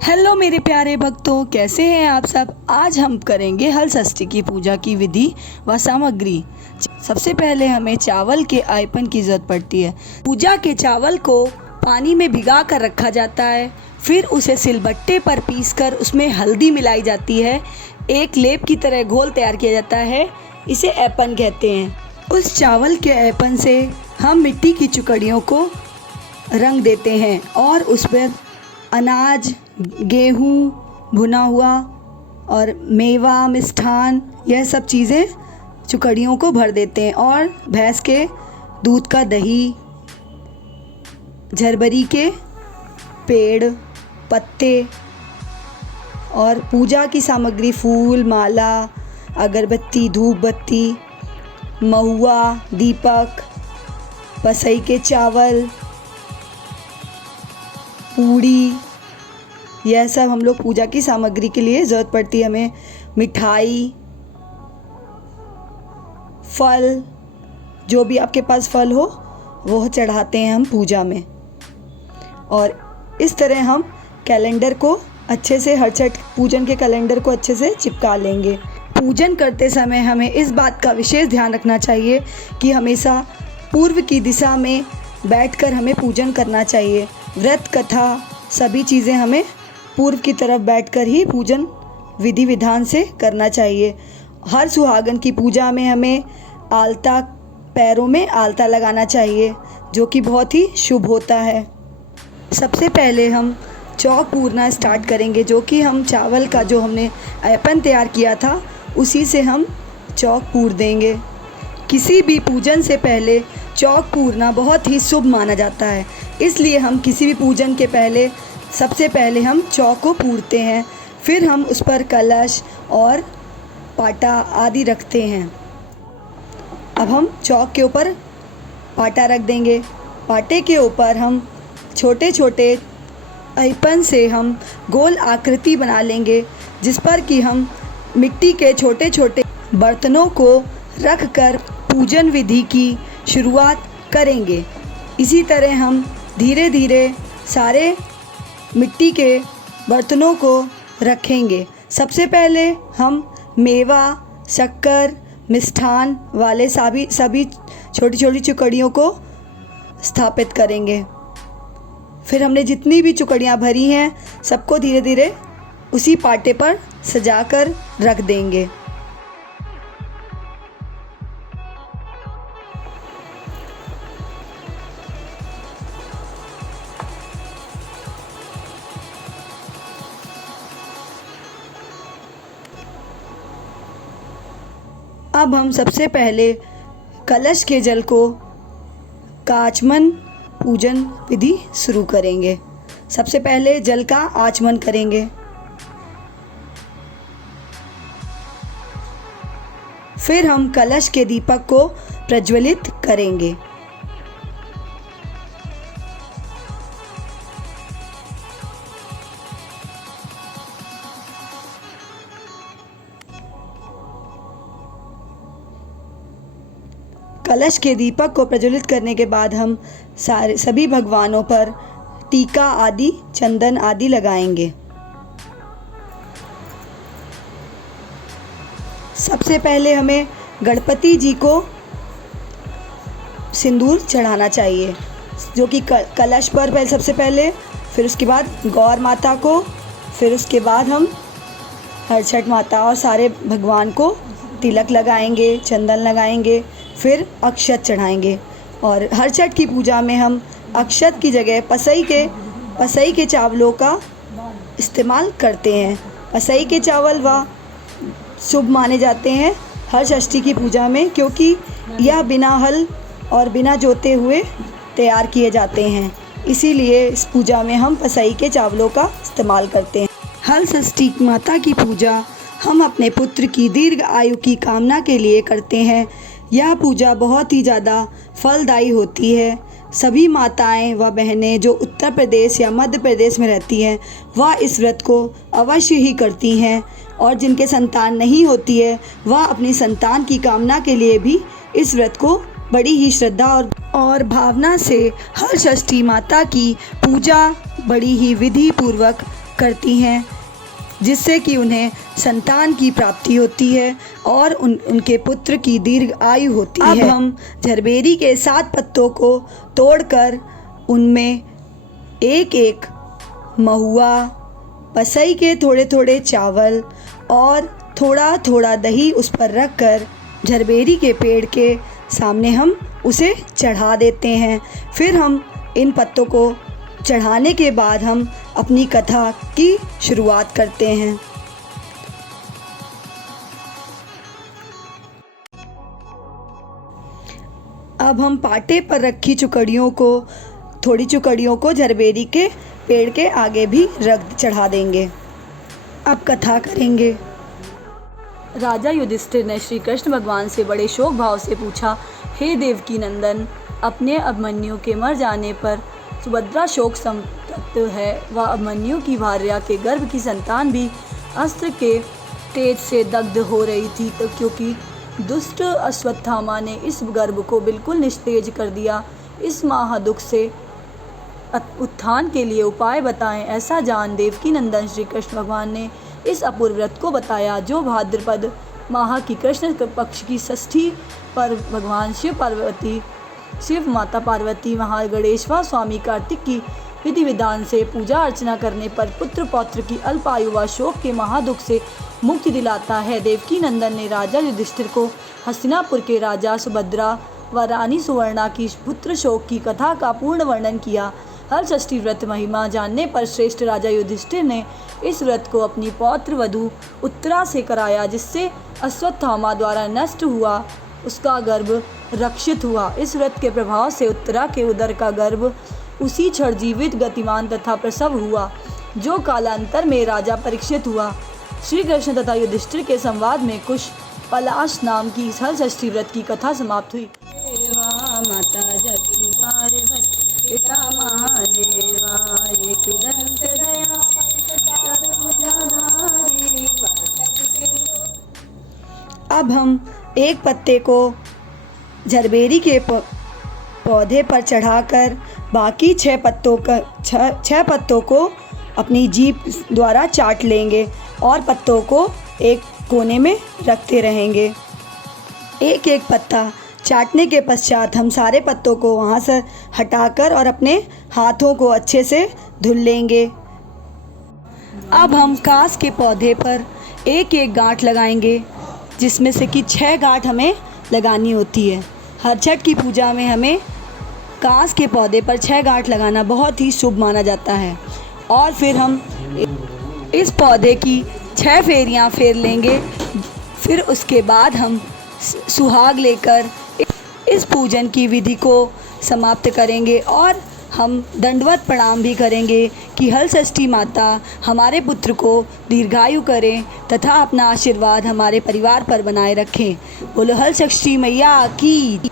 Hello मेरे प्यारे भक्तों, कैसे हैं आप सब। आज हम करेंगे हल षष्ठी की पूजा की विधि व सामग्री। सबसे पहले हमें चावल के आयपन की ज़रूरत पड़ती है। पूजा के चावल को पानी में भिगा कर रखा जाता है, फिर उसे सिलबट्टे पर पीसकर उसमें हल्दी मिलाई जाती है। एक लेप की तरह घोल तैयार किया जाता है, इसे ऐपन कहते हैं। उस चावल के ऐपन से हम मिट्टी की चुकड़ियों को रंग देते हैं और उस पर अनाज, गेहूँ भुना हुआ और मेवा, मिष्ठान, यह सब चीज़ें चुकड़ियों को भर देते हैं। और भैंस के दूध का दही, झरबरी के पेड़, पत्ते और पूजा की सामग्री फूल, माला, अगरबत्ती, धूप बत्ती, महुआ, दीपक, पसई के चावल, पूड़ी, यह सब हम लोग पूजा की सामग्री के लिए ज़रूरत पड़ती है। हमें मिठाई, फल, जो भी आपके पास फल हो वो चढ़ाते हैं हम पूजा में। और इस तरह हम कैलेंडर को अच्छे से, हर छठ पूजन के कैलेंडर को अच्छे से चिपका लेंगे। पूजन करते समय हमें इस बात का विशेष ध्यान रखना चाहिए कि हमेशा पूर्व की दिशा में बैठकर हमें पूजन करना चाहिए। व्रत कथा सभी चीज़ें हमें पूर्व की तरफ बैठकर ही पूजन विधि विधान से करना चाहिए। हर सुहागन की पूजा में हमें आलता, पैरों में आलता लगाना चाहिए, जो कि बहुत ही शुभ होता है। सबसे पहले हम चौक पूरना स्टार्ट करेंगे, जो कि हम चावल का जो हमने ऐपन तैयार किया था उसी से हम चौक पूर देंगे। किसी भी पूजन से पहले चौक पूरना बहुत ही शुभ माना जाता है, इसलिए हम किसी भी पूजन के पहले सबसे पहले हम चौक को पूरते हैं। फिर हम उस पर कलश और पाटा आदि रखते हैं। अब हम चौक के ऊपर पाटा रख देंगे। पाटे के ऊपर हम छोटे छोटे ऐपन से हम गोल आकृति बना लेंगे, जिस पर कि हम मिट्टी के छोटे छोटे बर्तनों को रख कर पूजन विधि की शुरुआत करेंगे। इसी तरह हम धीरे धीरे सारे मिट्टी के बर्तनों को रखेंगे। सबसे पहले हम मेवा, शक्कर, मिष्ठान वाले सभी छोटी छोटी चुकड़ियों को स्थापित करेंगे। फिर हमने जितनी भी चुकड़ियाँ भरी हैं सबको धीरे धीरे उसी पाटे पर सजाकर रख देंगे। अब हम सबसे पहले कलश के जल को का आचमन पूजन विधि शुरू करेंगे। सबसे पहले जल का आचमन करेंगे। फिर हम कलश के दीपक को प्रज्वलित करेंगे। कलश के दीपक को प्रज्वलित करने के बाद हम सभी भगवानों पर टीका आदि, चंदन आदि लगाएंगे। सबसे पहले हमें गणपति जी को सिंदूर चढ़ाना चाहिए, जो कि कलश पर पहले सबसे पहले, फिर उसके बाद गौर माता को, फिर उसके बाद हम हर छठ माता और सारे भगवान को तिलक लगाएंगे, चंदन लगाएंगे, फिर अक्षत चढ़ाएंगे। और हर छठ की पूजा में हम अक्षत की जगह पसई के चावलों का इस्तेमाल करते हैं। पसई के चावल व शुभ माने जाते हैं हर षष्ठी की पूजा में, क्योंकि यह बिना हल और बिना जोते हुए तैयार किए जाते हैं। इसीलिए इस पूजा में हम पसई के चावलों का इस्तेमाल करते हैं। हल षष्ठी माता की पूजा हम अपने पुत्र की दीर्घ आयु की कामना के लिए करते हैं। यह पूजा बहुत ही ज़्यादा फलदायी होती है। सभी माताएं व बहनें जो उत्तर प्रदेश या मध्य प्रदेश में रहती हैं वह इस व्रत को अवश्य ही करती हैं, और जिनके संतान नहीं होती है वह अपनी संतान की कामना के लिए भी इस व्रत को बड़ी ही श्रद्धा और भावना से हर षष्ठी माता की पूजा बड़ी ही विधि पूर्वक करती हैं, जिससे कि उन्हें संतान की प्राप्ति होती है और उनके पुत्र की दीर्घ आयु होती है। अब हम झरबेरी के 7 पत्तों को तोड़कर उनमें एक एक महुआ, पसई के थोड़े थोड़े चावल और थोड़ा थोड़ा दही उस पर रख कर झरबेरी के पेड़ के सामने हम उसे चढ़ा देते हैं। फिर हम इन पत्तों को चढ़ाने के बाद हम अपनी कथा की शुरुआत करते हैं। अब हम पाटे पर रखी थोड़ी चुकड़ियों को झरबेरी के पेड़ के आगे भी रख चढ़ा देंगे। अब कथा करेंगे। राजा युधिष्ठिर ने श्री कृष्ण भगवान से बड़े शोक भाव से पूछा, हे देवकी नंदन, अपने अभिमन्यु के मर जाने पर सुभद्रा शोक संतप्त है। वह अभिमन्यु की भार्या के गर्भ की संतान भी अस्त्र के तेज से दग्ध हो रही थी, तो क्योंकि दुष्ट अश्वत्थामा ने इस गर्भ को बिल्कुल निस्तेज कर दिया। इस महादुख से उत्थान के लिए उपाय बताएं। ऐसा जान देवकी नंदन श्री कृष्ण भगवान ने इस अपूर्व व्रत को बताया, जो भाद्रपद माह की कृष्ण पक्ष की षष्ठी पर भगवान शिव माता पार्वती महागणेश्वर स्वामी कार्तिक की विधि विधान से पूजा अर्चना करने पर पुत्र पौत्र की अल्प आयु व शोक के महादुख से मुक्ति दिलाता है। देवकी नंदन ने राजा युधिष्ठिर को हस्तिनापुर के राजा सुभद्रा व रानी सुवर्णा की पुत्र शोक की कथा का पूर्ण वर्णन किया। हर षष्ठी व्रत महिमा जानने पर श्रेष्ठ राजा युधिष्ठिर ने इस व्रत को अपनी पौत्र वधू उत्तरा से कराया, जिससे अश्वत्थामा द्वारा नष्ट हुआ उसका गर्भ रक्षित हुआ। इस व्रत के प्रभाव से उत्तरा के उदर का गर्भ उसी क्षण जीवित, गतिमान तथा प्रसव हुआ, जो कालांतर में राजा परीक्षित हुआ। श्री कृष्ण तथा युधिष्ठिर के संवाद में कुश पलाश नाम की हर षष्ठी व्रत की कथा समाप्त हुई। माता जगती पार्वती पिता महादेवा, एक दंत दया अब हम एक पत्ते को झरबेरी के पौधे पर चढ़ाकर बाकी 6 पत्तों को अपनी जीभ द्वारा चाट लेंगे और पत्तों को एक कोने में रखते रहेंगे। एक एक पत्ता चाटने के पश्चात हम सारे पत्तों को वहाँ से हटाकर और अपने हाथों को अच्छे से धुल लेंगे। अब हम कास के पौधे पर एक एक गांठ लगाएंगे, जिसमें से कि 6 गांठ हमें लगानी होती है। हर छठ की पूजा में हमें कास के पौधे पर 6 गांठ लगाना बहुत ही शुभ माना जाता है। और फिर हम इस पौधे की 6 फेरियां फेर लेंगे। फिर उसके बाद हम सुहाग लेकर इस पूजन की विधि को समाप्त करेंगे और हम दंडवत प्रणाम भी करेंगे कि हल षष्ठी माता हमारे पुत्र को दीर्घायु करें तथा अपना आशीर्वाद हमारे परिवार पर बनाए रखें। बोलो हल षष्ठी मैया की।